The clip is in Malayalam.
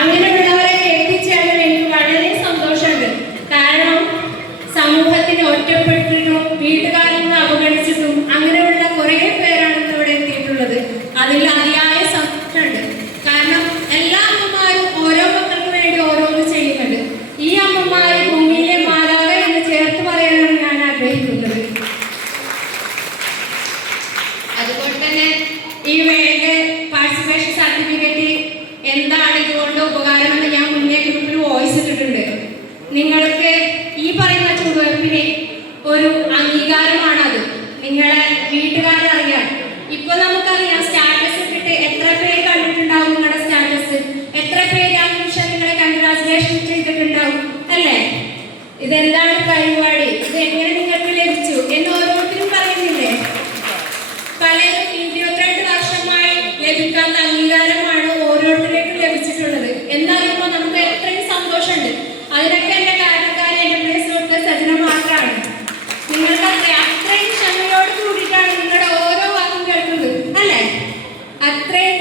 അങ്ങനെയുള്ളവരെ കേൾപ്പിച്ചാലും എനിക്ക് വളരെ സന്തോഷമുണ്ട്. കാരണം സമൂഹത്തിന് ഒറ്റപ്പെട്ടിട്ടും വീട്ടുകാരിൽ അവഗണിച്ചിട്ടും അങ്ങനെയുള്ള കുറേ പേരാണ് ഇവിടെ എത്തിയിട്ടുള്ളത്. അതിൽ അതിയായ സന്തോഷമുണ്ട്. കാരണം എല്ലാ അമ്മമാരും ഓരോ മക്കൾക്ക് വേണ്ടി ഓരോന്ന് ചെയ്യുന്നുണ്ട്. ഈ അമ്മമാര് ഭൂമിയിലെ മാതാക എന്ന് ചേർത്ത് പറയാനാണ് ഞാൻ ആഗ്രഹിക്കുന്നത്. അതുകൊണ്ട് തന്നെ ഈ വേൾഡ് പാർട്ടിസിപ്പേഷൻ സർട്ടിഫിക്കറ്റ് എന്താണ്, ഇതുകൊണ്ട് ഉപകാരമെന്ന് ഞാൻ മുന്നേ ഗ്രൂപ്പിൽ വോയിസ് ഇട്ടിട്ടുണ്ട്. നിങ്ങൾക്ക് ഈ പറയുന്ന ചുവടുവയ്പ്പിന് ഒരു അംഗീകാരമാണത്. നിങ്ങളെ വീട്ടുകാരറിയാം. ഇപ്പൊ നമുക്കറിയാം സ്റ്റാറ്റസ് ഇട്ടിട്ട് എത്ര പേര് കണ്ടിട്ടുണ്ടാവും. നിങ്ങളുടെ സ്റ്റാറ്റസ് എത്ര പേര് ആ നിമിഷം നിങ്ങളെ കൺഗ്രാജുലേഷൻ ചെയ്തിട്ടുണ്ടാവും അല്ലേ? ഇതെന്താണ് പരിപാടി, ഇത് എങ്ങനെ നിങ്ങൾക്ക് ലഭിച്ചു എന്ന് ഓരോരുത്തരും പറയുന്നില്ലേ? പലരും 22 വർഷമായി ലഭിക്കാത്ത അംഗീകാരമാണ് ഓരോരുത്തർക്കും ലഭിച്ചിട്ടുള്ളത്. എന്നറിയുമ്പോൾ നമുക്ക് എത്രയും സന്തോഷമുണ്ട്. അതിനൊക്കെ എന്റെ കാരണക്കാരെ എന്റെ സുഹൃത്ത് സജന മാത്രമാണ്. നിങ്ങൾക്ക് അത്രയും ക്ഷമയോട് കൂടിയിട്ടാണ് നിങ്ങളുടെ ഓരോ വാക്കും കേൾക്കുന്നത് അല്ലേ? അത്രയും